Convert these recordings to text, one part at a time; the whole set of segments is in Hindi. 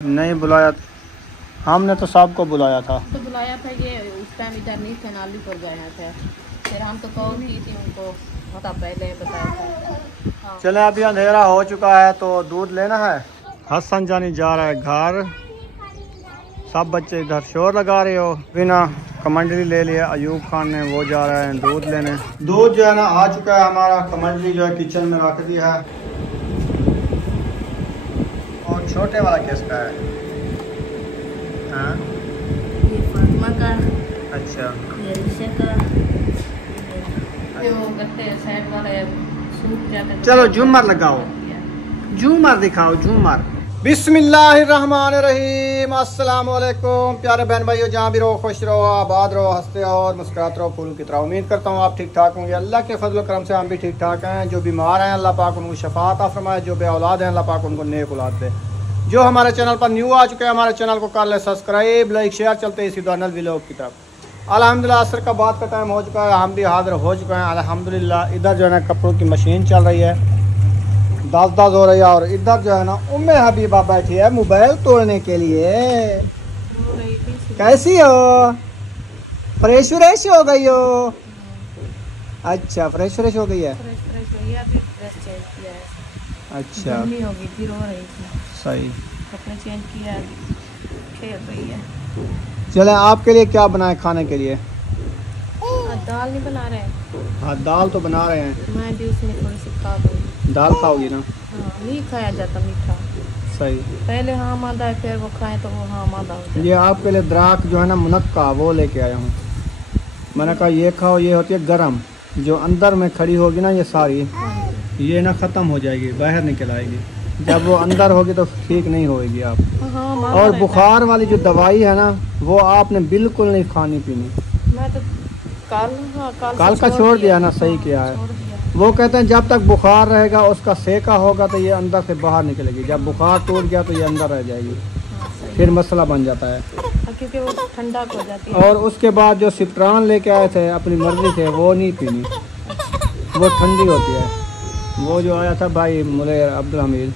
नहीं बुलाया, हमने तो सबको बुलाया था। तो बुलाया था, ये उस टाइम इधर नहीं थे, नाली पर गए थे। फिर हम तो कॉल की थी उनको, पता पहले बताया था। हाँ। चले अभी अंधेरा हो चुका है तो दूध लेना है। हसन जानी जा रहा है घर, सब बच्चे इधर शोर लगा रहे हो। बिना कमंडली ले लिया अयूब खान ने, वो जा रहा है दूध लेने। दूध जो है ना आ चुका है हमारा, कमंडली जो है किचन में रख दिया है। और छोटे वाला किसका है? हाँ ये फातिमा का, अच्छा, ये रिशा का, ये वो गत्ते साइड वाले सूख जाते हैं। चलो झूमर लगाओ, झूमर दिखाओ, झूमर। बिस्मिल्लाहिर्रहमानिर्रहीम, अस्सलाम वालेकुम प्यारे बहन भाइयों, जहाँ भी रहो खुश रहो, आबाद रहो, हंसते रहो और मुस्कुराते रहो फूलों की तरह। उम्मीद करता हूँ आप ठीक ठाक होंगे। अल्लाह के फजल करम से हम भी ठीक ठाक हैं। जो बीमार हैं अल्लाह पाक उनको शफा अता फरमाए, जो बे औलाद हैं अल्लाह पाक उनको नेक औलाद दे। जो हमारे चैनल पर न्यू आ चुके हैं, हमारे चैनल को कर ले सब्सक्राइब, लाइक शेयर। चलते इसी नल व्लॉग की तरफ। अल्हम्दुलिल्लाह असर का बाद का टाइम हो चुका है, हम भी हाजिर हो चुके हैं अल्हम्दुलिल्लाह। इधर जो है ना कपड़ों की मशीन चल रही है, दस हो रही है। और इधर जो है ना उम्मे हबीबा बैठी है मोबाइल तोड़ने के लिए। कैसी हो? फ्रेश व्रेश हो गई हो? अच्छा, फ्रेश व्रेश हो गई है। अच्छा, होगी फिर हो रही थी, सही, कपड़े चेंज किया, खेल रही है। चले आपके लिए क्या बनाए खाने के लिए? दाल नहीं बना रहे? हाँ दाल तो बना रहे हैं। मैं भी उसमें थोड़ी सी खा दूँगी। दाल खाओगी ना? हाँ, नहीं खाया जाता मीठा। सही, पहले हाँ मादा है, फिर वो खाएं तो वो हाँ मादा हो जाता। ये आपके लिए द्राख जो है ना मुनक्का, वो लेके आया हूँ। मैंने कहा ये खाओ, ये होती है गरम, जो अंदर में खड़ी होगी ना ये सारी, ये ना ख़त्म हो जाएगी, बाहर निकल आएगी। जब वो अंदर होगी तो ठीक नहीं होएगी आप। हाँ, और बुखार वाली जो दवाई है ना वो आपने बिल्कुल नहीं खानी पीनी। मैं तो काल का छोड़ दिया ना, सही किया है। वो कहते हैं जब तक बुखार रहेगा उसका सेका होगा तो ये अंदर से बाहर निकलेगी, जब बुखार टूट गया तो ये अंदर रह जाएगी, फिर मसला बन जाता है, क्योंकि वो ठंडा हो जाती है। और उसके बाद जो सिट्रान लेके आए थे अपनी मर्जी से, वो नहीं पीनी, वो ठंडी होती है। वो जो आया था भाई मुलेर अब्दुल हमीद,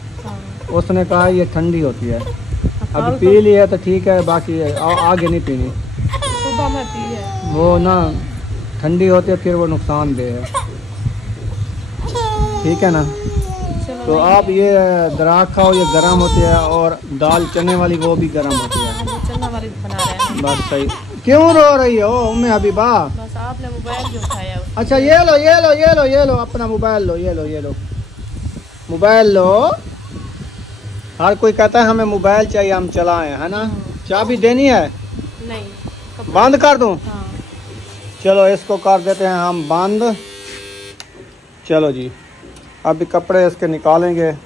उसने कहा ये ठंडी होती है। अब पी ली है तो ठीक है, बाकी आगे नहीं पीनी। सुबह में पी है, वो ना ठंडी होती है, फिर वो नुकसानदेह है, ठीक है ना। तो आप ये दराख खाओ, ये गर्म होती है, और दाल चने वाली वो भी गर्म होती है। चना वाली बना रहे हैं। बस सही। क्यों रो रही हो उम्मे हबीबा? बस आपने मोबाइल जो उठाया। अच्छा ये लो, ये लो, ये लो, ये लो अपना मोबाइल लो, ये लो, ये लो मोबाइल लो। हर कोई कहता है हमें मोबाइल चाहिए, हम चलाएं, है ना। चाबी देनी है? नहीं, बंद कर दूं? हाँ। चलो इसको कर देते हैं हम बंद। चलो जी, अभी कपड़े इसके निकालेंगे,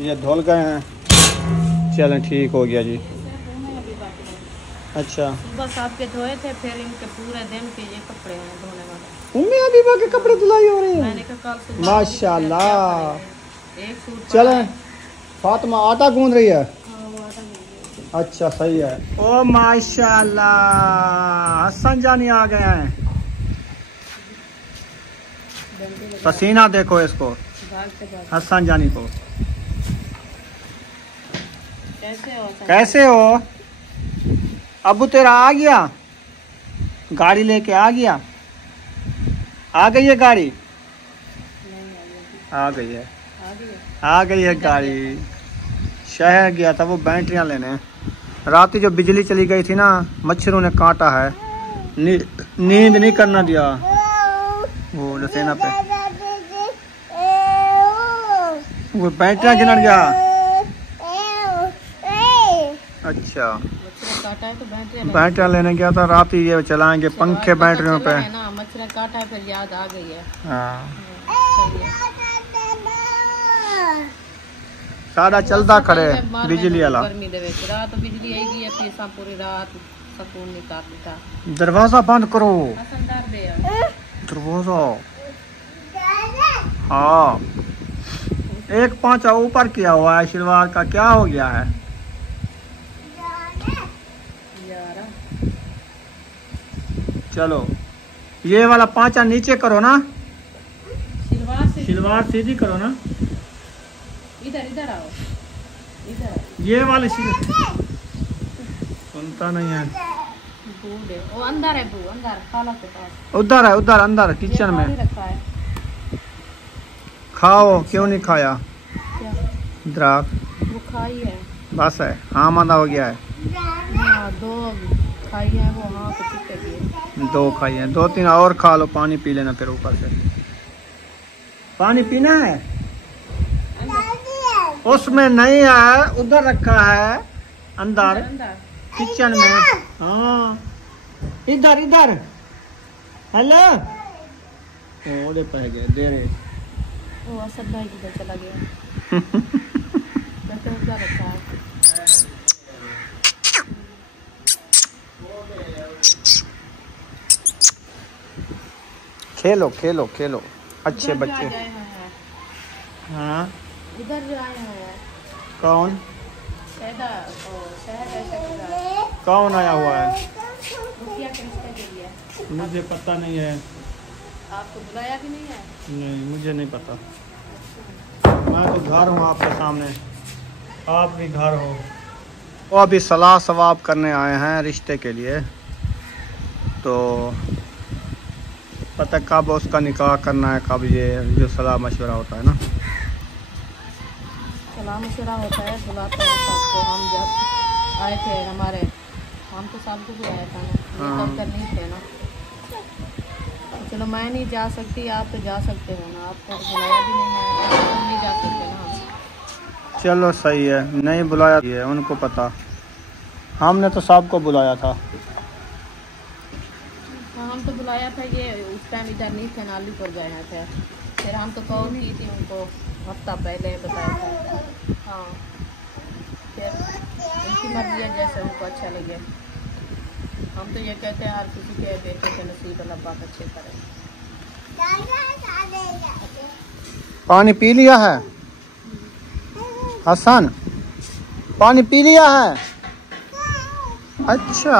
ये धुल गए हैं। चलें ठीक हो गया जी। अच्छा, बस आपके धोए थे, फिर इनके पूरे दिन के ये कपड़े हैं धोने वाले। उम्मी हबीबा के कपड़े धुलाई हो रही है? मैंने कहा कल सुबह माशाल्लाह। एक सूट चलें, फातिमा आटा गूंद रही है। हाँ, वो आटा मिल गया। अच्छा सही है। ओ माशाल्लाह, हसन जानी आ गए हैं। पसीना देखो इसको, हसन जानी को। कैसे हो? अबू तेरा आ गया, गाड़ी लेके आ गया? आ गई है गाड़ी? आ गई है, आ गई है गाड़ी। शहर गया था वो बैटरियां लेने। रात जो बिजली चली गई थी ना, मच्छरों ने काटा है, नींद नहीं करना दिया। वो नसेना पे वो बैटरियां गिनर गया। अच्छा, काटा है तो बैटरियां लेने गया था रात ही। ये चलाएंगे पंखे बैटरियों पे ना, मच्छर काटा है, फिर याद आ गई है। हाँ, सारा चलता खड़े बिजली वाला। रात बिजली आएगी, फिर पूरी रात सुकून नहीं काटता। दरवाजा बंद करो, दरवाजा। हाँ, एक पांचा ऊपर किया हुआ है शलवार का, क्या हो गया है? चलो ये वाला पांचा नीचे करो ना, शलवार सीधी करो ना। इधर इधर आओ, इधर ये वाली सुनता नहीं है। वो अंदर है, बू अंदर खाला के पास। उधर है, उधर अंदर किचन में रखा है। खाओ। क्यों नहीं खाया? क्या? द्राक वो खाई है बस है। हाँ मादा हो गया है। हाँ, 2 खाई है वो। हाँ तो कितने दिए? 2 खाई है। 2-3 और खा लो। पानी पी लेना फिर ऊपर से। पानी पीना है? उसमें नहीं है, उधर रखा है अंदर किचन में। हाँ इधर इधर। हेलो ओले पह गए दे रहे। वो असद भाई किधर चला गया? कैसे उधर रखा है? खेलो खेलो खेलो अच्छे बच्चे। हाँ इधर जो आए हैं। कौन? शहर कौन आया हुआ है? मुखिया के रिश्ते के लिए। मुझे पता नहीं है। आपको बुलाया भी नहीं है? नहीं मुझे नहीं पता। मैं तो घर हूँ आपके सामने, आप भी घर हो। वो अभी सलाह सवाब करने आए हैं रिश्ते के लिए। तो पता कब उसका निकाह करना है, कब ये जो सलाह मशवरा होता है ना। सलाह मशवरा होता है, बुलाते हैं सबको। हम जब आए थे हमारे, हम तो सबको बुलाया था ना। ये कब कर नहीं थे ना। तो चलो मैं नहीं जा सकती, आप तो जा सकते हो ना। आपको बुलाया भी नहीं है, तो नहीं जा सकते ना हम। चलो सही है, नहीं बुलाया है उनको पता। हमने तो सबको बुलाया था। हाँ हम तो बुलाया था। ये उस टाइम इधर नहीं थे, नालीपुर गए थे। फिर हम तो कॉल की थी उनको हफ्ता पहले बताया था। हाँ फिर उनकी मर्जी है, जैसे उनको अच्छा लगे। हम तो ये कहते हैं हर किसी के बेटे के नसीब अल्लाह पाक अच्छे करे। पानी पी लिया है हसन? पानी पी लिया है? अच्छा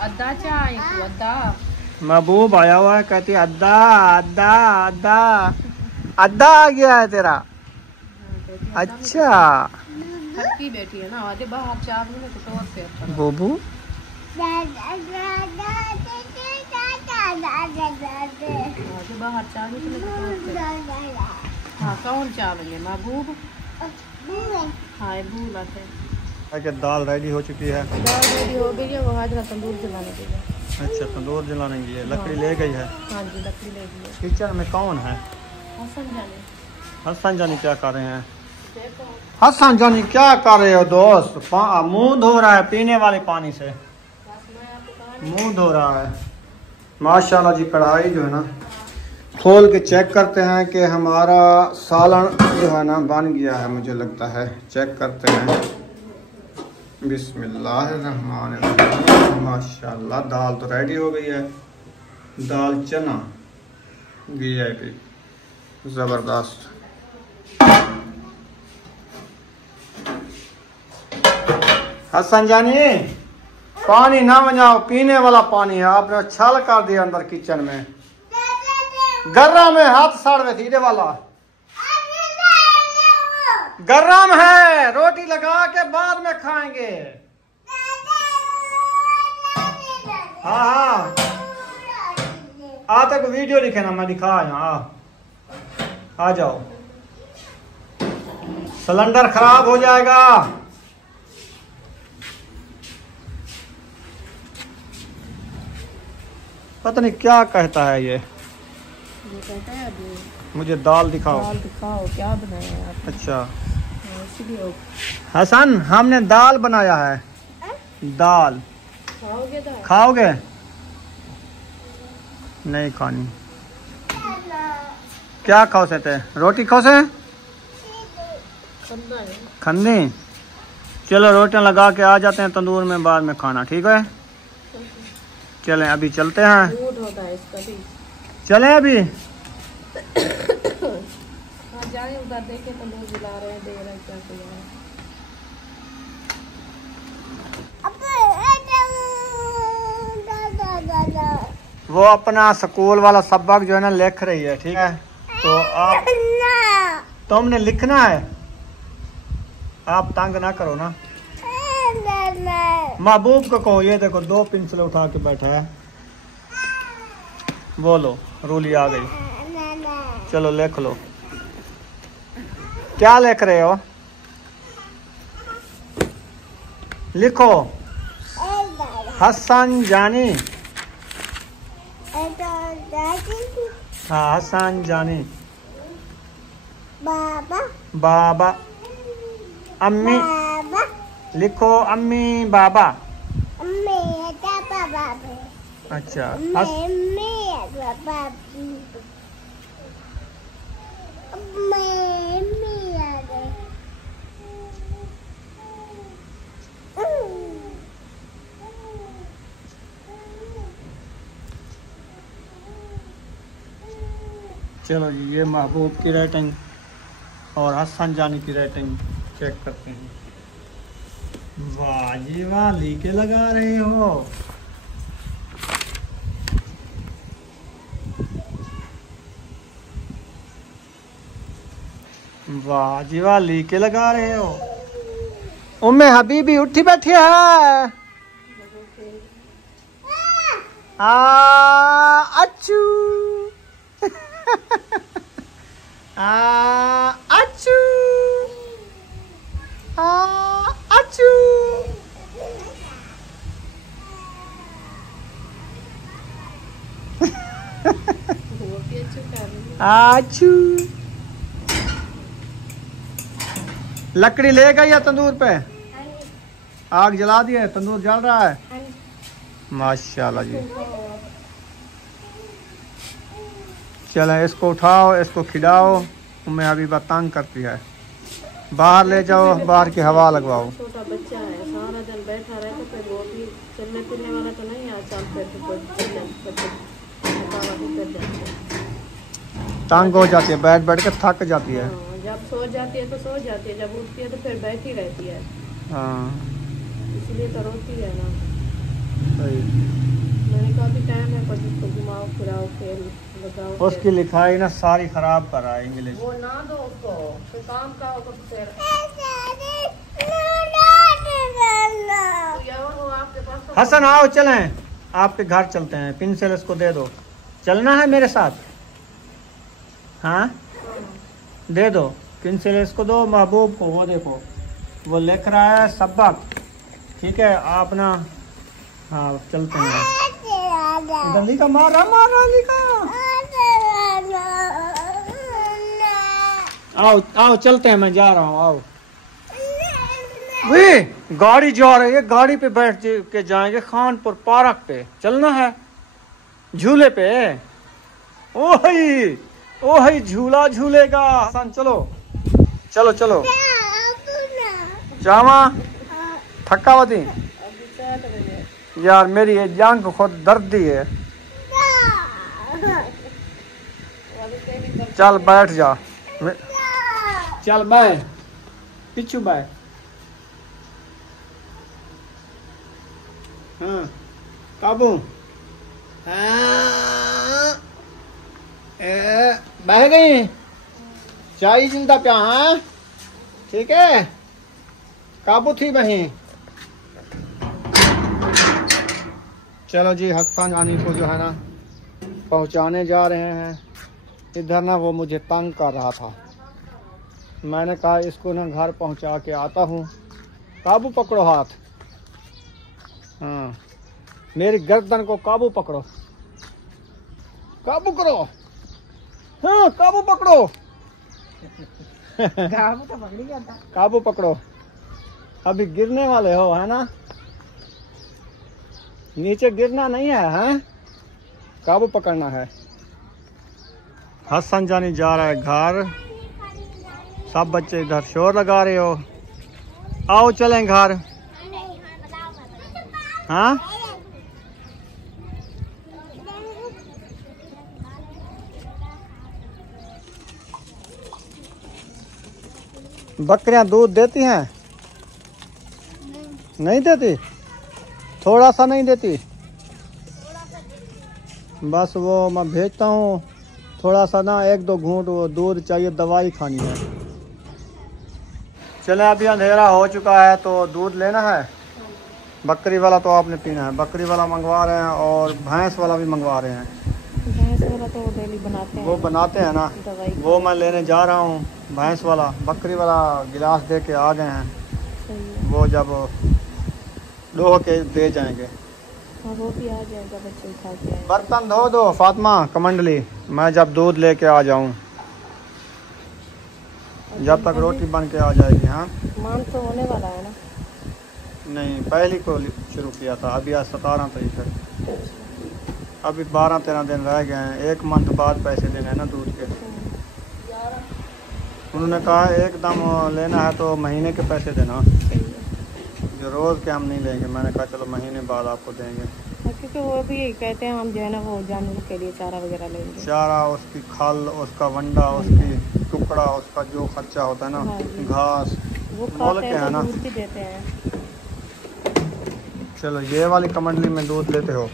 अद्दा चाय अद्दा। महबूब आया हुआ है, कहती है अद्दा अद्दा अद्दा। अद्दा आ गया है तेरा? अच्छा हल्की बेटी है ना। आधे बाहर चाय में कुछ और से अच्छा बोबू। आधे बाहर चाय में कुछ और से। हाँ कौन चावल महबूब? हाँ भूल आते। कि दाल रेडी हो चुकी है। दाल रेडी हो गई है। वो हाजरा तंदूर जलाने के लिए। अच्छा तंदूर जलाने के लिए लकड़ी ले गई है। हाँ जी लकड़ी ले गई है। किचन में कौन है? हसन जाने। हसन जानी क्या कर रहे हैं? हसन जानी क्या कर रहे हो दोस्त? मुंह धो रहा है पीने वाले पानी से। मुंह धो रहा है। माशाल्लाह जी। कढ़ाई जो है ना खोल के चेक करते हैं कि हमारा सालन जो है ना बन गया है। मुझे लगता है चेक करते हैं। बिस्मिल्लाहिर्रहमानिर्रहीम। माशाल्लाह दाल तो रेडी हो गई है। दाल चना VIP ज़बरदस्त। हसन जानी पानी ना बजाओ, पीने वाला पानी है। आपने छाल कर दिया अंदर किचन में। गर्रा में हाथ साड़ सीधे वाला गरम है। रोटी लगा के बाद में खाएंगे। हाँ हाँ आ तक वीडियो लिखे ना, मैं दिखा यहाँ। आ जाओ। सिलेंडर खराब हो जाएगा। पता नहीं क्या कहता है ये कहता है अभी। मुझे दाल दिखाओ। दाल दिखाओ क्या बनाया है आपने? अच्छा इसलिए हसन हमने दाल बनाया है। दाल खाओगे? दाल खाओगे? नहीं खानी। क्या खाओ से थे? रोटी खाओ से? खन्नी। चलो रोटियां लगा के आ जाते हैं तंदूर में, बाद में खाना। ठीक है चलें अभी चलते हैं। दूध होता है इसका भी। चलें अभी। हाँ जाए उधर देखे तंदूर जला रहे हैं, दे रहे हैं क्या तैयार। वो अपना स्कूल वाला सबक जो है ना लिख रही है। ठीक है तो आप तुमने लिखना है। आप तंग ना करो ना। महबूब को कहो, ये देखो 2 पेंसिल उठा के बैठा है। बोलो, रूली आ गई। चलो लिख लो। क्या लिख रहे हो? लिखो। हसन जानी। हाँ, हसन जानी। बाबा। बाबा। अम्मी। बाबा। लिखो अम्मी बाबा। अम्मी बाबा। अच्छा। अम्मी बाबा। चलो जी, ये महबूब की राइटिंग और हसन जानी की राइटिंग चेक करते हैं। वाह जी वाह, लीके लगा रहे हो। वाह जी वाह, लीके लगा रहे हो। उम्मे हबीबी उठी बैठी है। अच्छू। अच्छू। अच्छू। अच्छू। लकड़ी ले गई या तंदूर पे? आग जला दी है, तंदूर जल रहा है। माशाल्लाह जी। चलो इसको उठाओ, इसको खिलाओ। मैं अभी तंग करती है। बाहर ले जाओ, बाहर की हवा लगवाओ। छोटा बच्चा है, सारा दिन बैठा रहे तो फिर वो भी चलने फिरने वाला तो नहीं है। चल तंग हो जाती है, बैठ बैठ के थक जाती है। जब सो जाती है तो सो जाती है, जब उठती है तो फिर बैठी रहती है। हाँ, इसलिए तो रोती है ना। सही। मैंने कहा भी टाइम है पर जिसको घुमाओ फिराओ खेल लगाओ। उसकी लिखाई ना सारी खराब कर रहा है इंग्लिश। वो ना दो उसको, फिर काम का होगा तो फिर आपके पास। हसन आओ, चलें आपके घर चलते हैं। पेंसिल इसको दे दो। चलना है मेरे साथ? हाँ, दे दो पेंसिल इसको दो। महबूब को वो देखो, वो लिख रहा है सबक। ठीक है, आप ना, हाँ चलते हैं। गंदी का मार रहा लिखा। आओ आओ चलते हैं, मैं जा रहा हूँ। आओ। वे गाड़ी जा रही है, गाड़ी पे बैठ के जाएंगे खानपुर पार्क पे। चलना है झूले पे। ओही झूला झूलेगा हसन। चलो चलो चलो। जामा थकावती यार, मेरी ये जान को खुद दर्द दी है। चल बैठ जा। चल बाय पिछू बाय। हाँ काबू। हाँ बह गई चाय जिंदा प्या। हाँ ठीक है, काबू थी बही। चलो जी, हसन जानी को जो है ना पहुंचाने जा रहे हैं। इधर ना वो मुझे तंग कर रहा था। मैंने कहा इसको ना घर पहुंचा के आता हूँ। काबू पकड़ो हाथ। हाँ, मेरी गर्दन को काबू पकड़ो, काबू करो। हाँ काबू पकड़ो। काबू तो पकड़ गया था। काबू पकड़ो, अभी गिरने वाले हो है ना? नीचे गिरना नहीं है। हाँ, काबू पकड़ना है। हसन जानी जा रहा है घर। सब बच्चे इधर शोर लगा रहे हो। आओ चलें घर। हाँ बकरियां दूध देती हैं? नहीं देती? थोड़ा सा नहीं देती? बस वो मैं भेजता हूँ थोड़ा सा ना, 1-2 घूंट वो दूध चाहिए, दवाई खानी है। चले अभी अंधेरा हो चुका है तो दूध लेना है। बकरी वाला तो आपने पीना है, बकरी वाला मंगवा रहे हैं और भैंस वाला भी मंगवा रहे हैं। भैंस वाला तो डेली बनाते हैं, वो बनाते हैं ना, वो मैं लेने जा रहा हूँ भैंस वाला। बकरी वाला गिलास दे के आ गए हैं, वो जब दो के दे जाएंगे। हाँ वो भी आ जाएगा, बच्चे उठा के। बर्तन धो दो फातिमा कमंडली, मैं जब दूध लेके आ जाऊँ, जब तक रोटी बन के आ जाएगी। हाँ मान तो होने वाला है ना? नहीं, पहली को शुरू किया था, अभी आज 17 तारीख है, अभी 12-13 दिन रह गए हैं। 1 मंथ बाद पैसे देने हैं ना दूध के। उन्होंने कहा एकदम लेना है तो महीने के पैसे देना, जो रोज़ के हम नहीं लेंगे। मैंने कहा चलो महीने बाद आपको देंगे, क्योंकि वो भी कहते हैं हम जो है ना वो जानवर के लिए चारा वगैरह लेंगे। चारा, उसकी खल, उसका वंडा, उसकी टुकड़ा, उसका जो खर्चा होता है ना, घास वो बोल के है ना। दूध भी देते हैं। चलो ये वाली कमंडली में दूध लेते हो,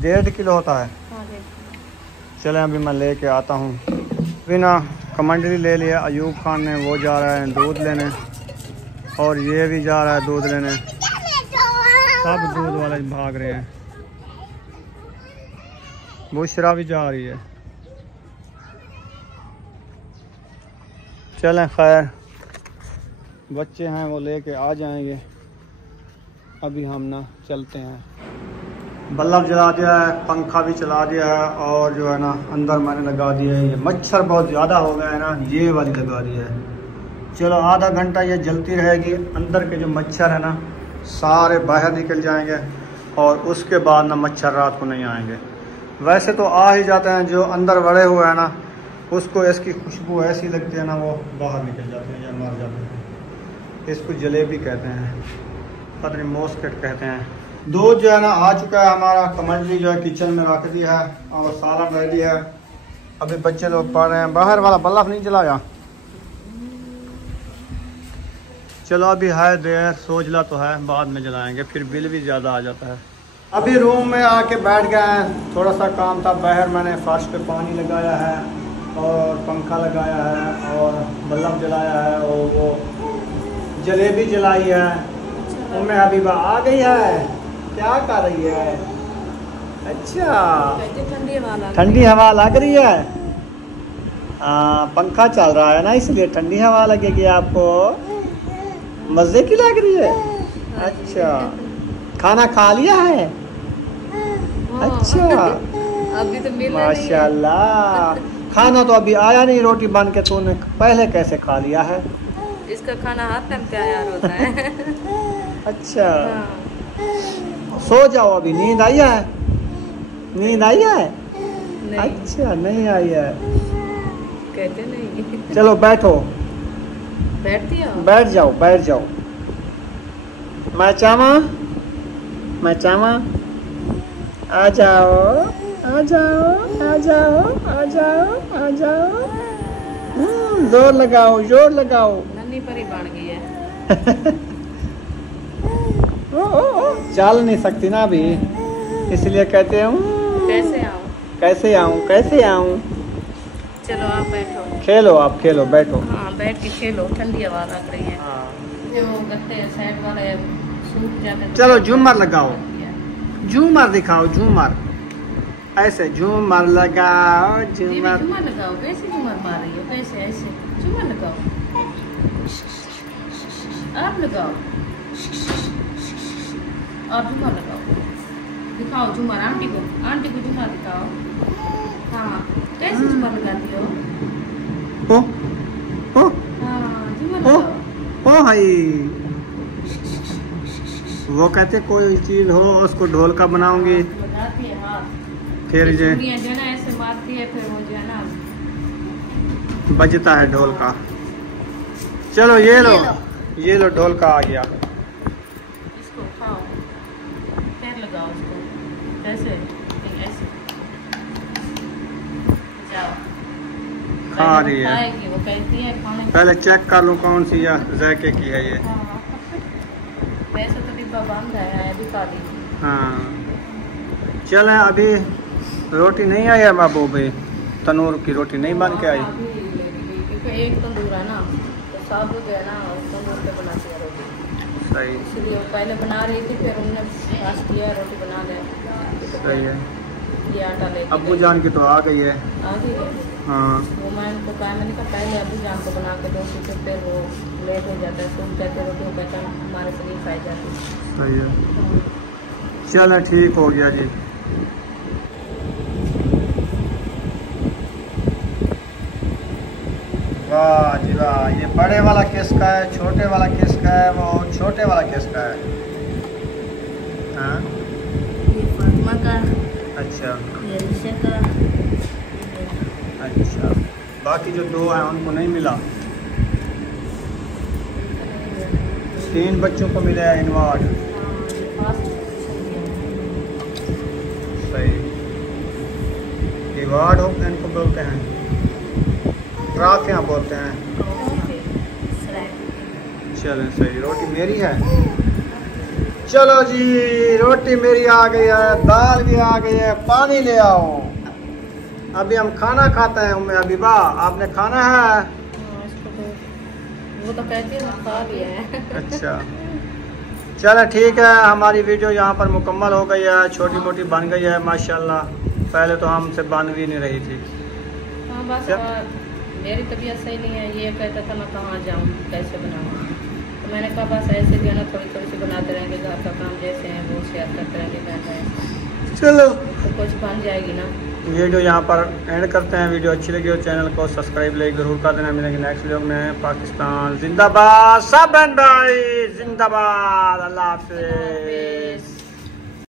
1.5 किलो होता है। चले अभी मैं लेके आता हूँ। बिना कमंडली ले लिया अयूब खान ने, वो जा रहा है दूध लेने और ये भी जा रहा है दूध लेने। सब दूध वाले भाग रहे हैं। बुशरा भी जा रही है। चलें खैर, बच्चे हैं वो लेके आ जाएंगे। अभी हम ना चलते हैं। बल्ब जला दिया है, पंखा भी चला दिया है और जो है ना अंदर मैंने लगा दिया है। ये मच्छर बहुत ज़्यादा हो गया है ना, ये वाली लगा दी है। चलो आधा घंटा ये जलती रहेगी, अंदर के जो मच्छर है ना सारे बाहर निकल जाएंगे और उसके बाद ना मच्छर रात को नहीं आएंगे। वैसे तो आ ही जाते हैं, जो अंदर बड़े हुए हैं ना उसको इसकी खुशबू ऐसी लगती है ना, वो बाहर निकल जाते हैं या मर जाते हैं। इसको जलेबी कहते हैं, पता नहीं मॉस्किट कहते हैं। दूध जो है ना आ चुका है हमारा। कमंडली जो है किचन में रख दी है और सालन रेडी है। अभी बच्चे लोग पढ़ रहे हैं। बाहर वाला बल्ब नहीं जलाया। चलो अभी है देर, सोचला तो है, बाद में जलाएंगे, फिर बिल भी ज़्यादा आ जाता है। अभी रूम में आके बैठ गए हैं, थोड़ा सा काम था बाहर। मैंने फर्श पे पानी लगाया है और पंखा लगाया है और बल्ब जलाया है और वो जलेबी जलाई है। उम्मे हबीबा आ गई है, क्या कर रही है? अच्छा ठंडी हवा लग रही है। पंखा चल रहा है ना इसलिए ठंडी हवा लगेगी आपको, मज़े की लग रही है। अच्छा खाना खा लिया है? अच्छा अभी तो मिला माशाल्लाह। खाना तो अभी आया नहीं रोटी बन के, तूने पहले कैसे खा लिया है? इसका खाना हाथ तक तैयार होता है। अच्छा सो जाओ, अभी नींद आई है? नींद आई है? नहीं। अच्छा नहीं आई है, कहते नहीं। चलो बैठो, बैठती हो? बैठ जाओ, बैठ जाओ। मैं चामा, मैं चामा, आ जाओ, आ जाओ, आ जाओ, आ जाओ, आ जाओ। जोर लगाओ, जोर लगाओ। नन्ही परी बन गई है। चल नहीं सकती ना अभी, इसलिए कहते हैं कैसे आऊँ, कैसे आऊँ, कैसे आऊँ। चलो आप बैठो, खेलो, आप खेलो, बैठो। हाँ बैठ के खेलो, ठंडी हवा लग रही है। हाँ। जो गत्ते साइड वाले सूख जाते हैं। चलो झूमर लगाओ, झूमर दिखाओ, झूमर ऐसे झूमर लगाओ, झूमर। झूमर लगाओ, कैसे झूमर मार रही हो? कैसे? ऐसे झूमर लगाओ, आप लगाओ और झूमर लगाओ। दिखाओ झूमर आंटी को, आंटी को झूमर दिखाओ। हाँ कैसे झूमर लगाती हो? ओ हाँ झूमर ओ लगाओ। ओ भाई, वो कहते कोई चीज हो उसको ढोल का बनाऊंगी, लगाती है हाथ, फिर जो है ना ऐसे मारती है, फिर वो जो है ना बजता है ढोल का। चलो ये लो, ये लो ढोल का आ गया। इसको उठाओ, पैर लगाओ उसको, ऐसे ऐसे जाओ। खा रही है, खाएगी, वो कहती है खाने। पहले चेक कर लूं कौन सी जायके की है ये। हाँ वैसे तो डिब्बा बंद है, दिखा दी। हाँ चलें, अभी रोटी नहीं आई है बाबू भाई, तनूर की रोटी नहीं बन के आई। क्योंकि एक तंदूर है ना, तो साबुत है ना, तंदूर पे बनाती है रोटी, सही इसलिए वो पहले बना रही थी, फिर उन्होंने पास किया रोटी बना ले। सही है। ये आटा ले अब्बू जान की तो आ गई है। आ गई है। हाँ वो मैं उनको कहा, मैंने कहा पहले अभी जान को बना के दो, फिर वो लेट हो जाता है, सूख जाते रोटी, वो कहता है हमारे से नहीं खाई जाती। सही है। चलो ठीक हो गया जी। वाह जी वाह, ये बड़े वाला किसका है, छोटे वाला किसका है? वो छोटे वाला किसका है? हाँ ये फातिमा का, अच्छा ये रिशा का। अच्छा, बाकी जो दो हैं उनको नहीं मिला? 3 बच्चों को मिले हैं इनवार्ड। सही, रिवार्ड हो इनको बोलते हैं, ट्रॉफियाँ बोलते हैं। चलें सही। रोटी मेरी है। चलो जी, रोटी मेरी आ गई है, दाल भी आ गई है, पानी ले आओ। अभी हम खाना खाते हैं। उम्मे हबीबा, आपने खाना है? वो तो कहती है खा लिया है। अच्छा चलो ठीक है, हमारी वीडियो यहाँ पर मुकम्मल हो गई है, छोटी मोटी बन गई है माशाल्लाह। पहले तो हमसे बन भी नहीं रही थी। हाँ बस मेरी तबीयत सही नहीं है, ये कहता था मैं कहाँ जाऊँ कैसे बनाऊँ, तो मैंने कहा बस ऐसे भी है ना, थोड़ी थोड़ी सी बनाते रहेंगे, घर का काम जैसे हैं वो शेयर करते रहेंगे बहन। चलो तो कुछ बन जाएगी ना। वीडियो यहाँ पर एंड करते हैं। वीडियो अच्छी लगी हो चैनल को सब्सक्राइब लाइक जरूर कर देना। मिलेंगे नेक्स्ट वीडियो में। पाकिस्तान जिंदाबाद, सब बहन भाई जिंदाबाद। अल्लाह हाफिज़।